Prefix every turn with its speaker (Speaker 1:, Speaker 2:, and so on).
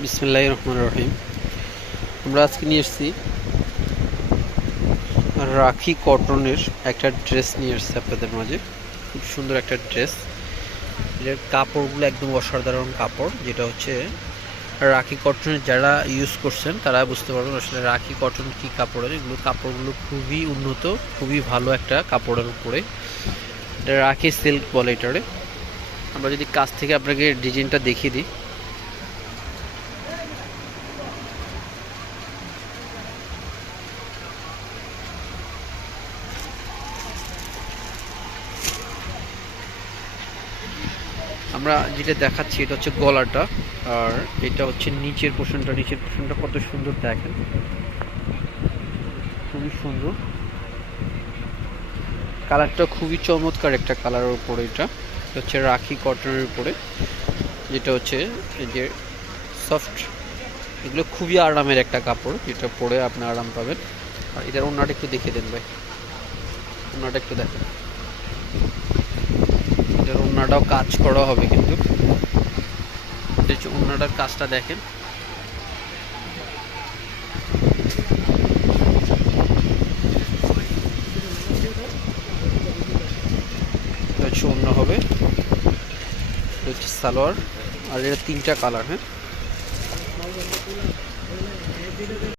Speaker 1: বিসমিল্লাহ রহমান রহিম। আমরা আজকে নিয়ে এসেছি রাখি কটনের একটা ড্রেস নিয়ে এসেছি আপনাদের মাঝে। খুব সুন্দর একটা ড্রেস। এটার কাপড়গুলো একদম অসাধারণ কাপড়, যেটা হচ্ছে রাখি কটনের যারা ইউজ করছেন, তারা বুঝতে পারবেন আসলে রাখি কটন কি কাপড়ের। এগুলো কাপড়গুলো খুবই উন্নত, খুবই ভালো একটা কাপড়ের উপরে। এটা রাখি সিল্ক বলে এটারে। আমরা যদি কাছ থেকে আপনাকে ডিজাইনটা দেখিয়ে দিই। আমরা যেটা দেখাচ্ছি, এটা হচ্ছে গলাটা, আর এটা হচ্ছে নিচের পোর্শনটা নিচের পোর্শনটা কত সুন্দর দেখেন। খুবই সুন্দর। কালারটা খুবই চমৎকার একটা কালারের উপরে এটা। হচ্ছে রাখি কটনের উপরে। যেটা হচ্ছে যে সফট, এগুলো খুবই আরামের একটা কাপড়। যেটা পরে আপনি আরাম পাবেন। আর এটার ওনাটা একটু দেখিয়ে দেন ভাই। ওনাটা একটু দেখেন। ওনাটাও কাজ করা হবে কিন্তু। ওনাটার কাজটা দেখেন। অন্য হবে। হচ্ছে সালোয়ার। আর এটা তিনটা কালার হ্যাঁ?